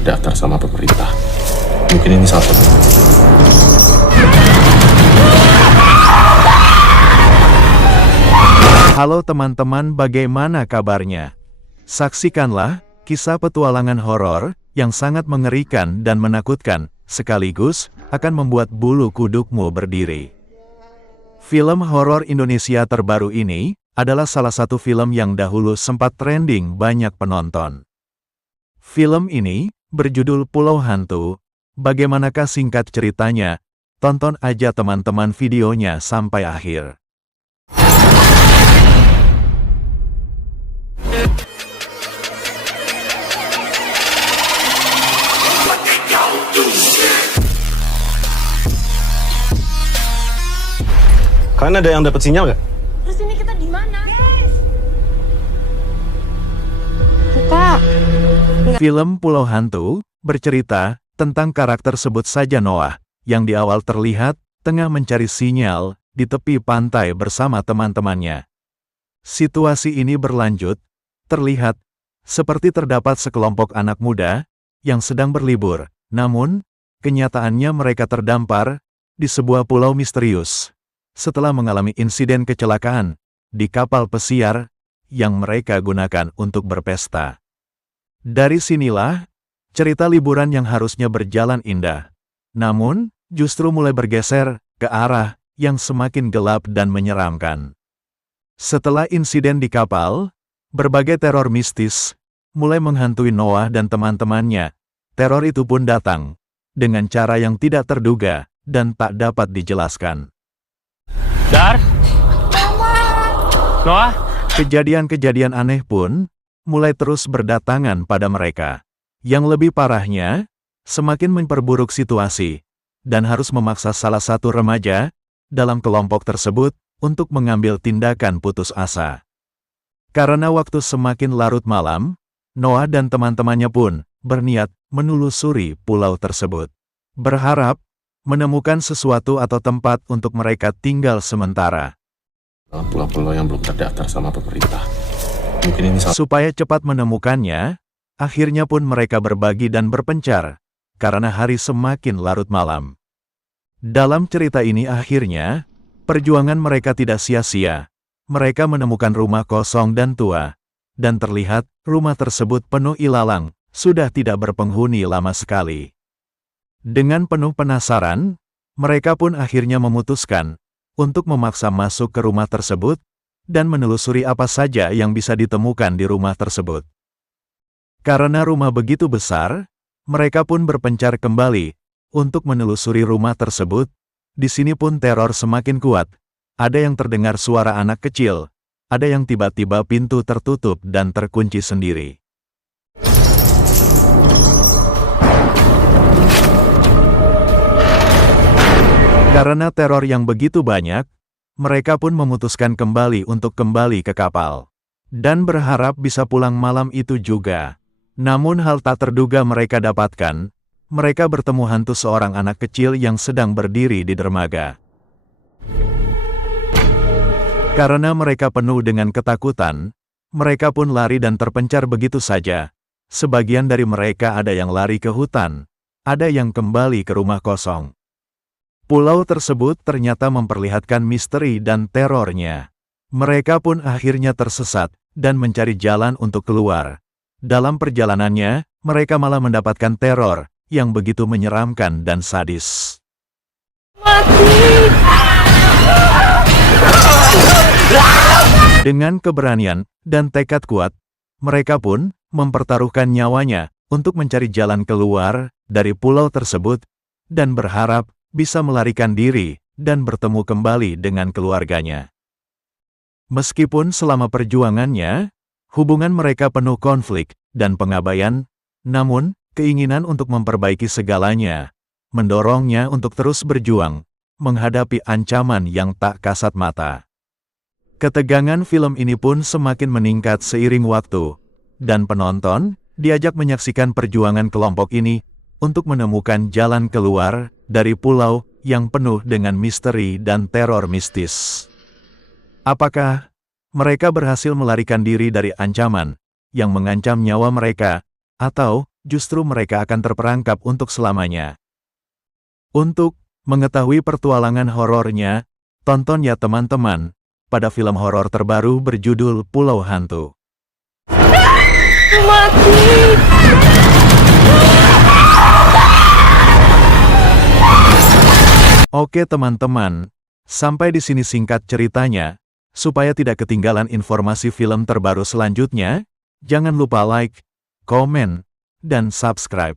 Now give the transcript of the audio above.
terdaftar sama pemerintah. Mungkin ini salah satu. Halo teman-teman, bagaimana kabarnya? Saksikanlah kisah petualangan horor yang sangat mengerikan dan menakutkan, sekaligus akan membuat bulu kudukmu berdiri. Film horor Indonesia terbaru ini adalah salah satu film yang dahulu sempat trending banyak penonton. Film ini berjudul Pulau Hantu. Bagaimanakah singkat ceritanya? Tonton aja teman-teman videonya sampai akhir. Kalian ada yang dapat sinyal nggak? Terus ini kita di mana? Kita Film Pulau Hantu bercerita tentang karakter sebut saja Noah, yang di awal terlihat tengah mencari sinyal di tepi pantai bersama teman-temannya. Situasi ini berlanjut, terlihat seperti terdapat sekelompok anak muda yang sedang berlibur, namun kenyataannya mereka terdampar di sebuah pulau misterius setelah mengalami insiden kecelakaan di kapal pesiar yang mereka gunakan untuk berpesta. Dari sinilah cerita liburan yang harusnya berjalan indah, namun justru mulai bergeser ke arah yang semakin gelap dan menyeramkan. Setelah insiden di kapal, berbagai teror mistis mulai menghantui Noah dan teman-temannya. Teror itu pun datang dengan cara yang tidak terduga dan tak dapat dijelaskan. Dar? Noah? Kejadian-kejadian aneh pun mulai terus berdatangan pada mereka. Yang lebih parahnya, semakin memperburuk situasi, dan harus memaksa salah satu remaja dalam kelompok tersebut untuk mengambil tindakan putus asa. Karena waktu semakin larut malam, Noah dan teman-temannya pun berniat menelusuri pulau tersebut, berharap menemukan sesuatu atau tempat untuk mereka tinggal sementara. Pulau-pulau yang belum terdaftar sama pemerintah. Mungkin ini salah. Supaya cepat menemukannya, akhirnya pun mereka berbagi dan berpencar, karena hari semakin larut malam. Dalam cerita ini akhirnya, perjuangan mereka tidak sia-sia. Mereka menemukan rumah kosong dan tua, dan terlihat rumah tersebut penuh ilalang, sudah tidak berpenghuni lama sekali. Dengan penuh penasaran, mereka pun akhirnya memutuskan untuk memaksa masuk ke rumah tersebut dan menelusuri apa saja yang bisa ditemukan di rumah tersebut. Karena rumah begitu besar, mereka pun berpencar kembali untuk menelusuri rumah tersebut. Di sini pun teror semakin kuat. Ada yang terdengar suara anak kecil, ada yang tiba-tiba pintu tertutup dan terkunci sendiri. Karena teror yang begitu banyak, mereka pun memutuskan kembali untuk kembali ke kapal. Dan berharap bisa pulang malam itu juga. Namun hal tak terduga mereka dapatkan, mereka bertemu hantu seorang anak kecil yang sedang berdiri di dermaga. Karena mereka penuh dengan ketakutan, mereka pun lari dan terpencar begitu saja. Sebagian dari mereka ada yang lari ke hutan, ada yang kembali ke rumah kosong. Pulau tersebut ternyata memperlihatkan misteri dan terornya. Mereka pun akhirnya tersesat dan mencari jalan untuk keluar. Dalam perjalanannya, mereka malah mendapatkan teror yang begitu menyeramkan dan sadis. Dengan keberanian dan tekad kuat, mereka pun mempertaruhkan nyawanya untuk mencari jalan keluar dari pulau tersebut dan berharap bisa melarikan diri dan bertemu kembali dengan keluarganya. Meskipun selama perjuangannya, hubungan mereka penuh konflik dan pengabaian, namun keinginan untuk memperbaiki segalanya mendorongnya untuk terus berjuang menghadapi ancaman yang tak kasat mata. Ketegangan film ini pun semakin meningkat seiring waktu, dan penonton diajak menyaksikan perjuangan kelompok ini untuk menemukan jalan keluar dari pulau yang penuh dengan misteri dan teror mistis. Apakah mereka berhasil melarikan diri dari ancaman yang mengancam nyawa mereka, atau justru mereka akan terperangkap untuk selamanya. Untuk mengetahui petualangan horornya, tonton ya teman-teman, pada film horor terbaru berjudul Pulau Hantu. Oke teman-teman, sampai di sini singkat ceritanya. Supaya tidak ketinggalan informasi film terbaru selanjutnya, jangan lupa like, komen, dan subscribe.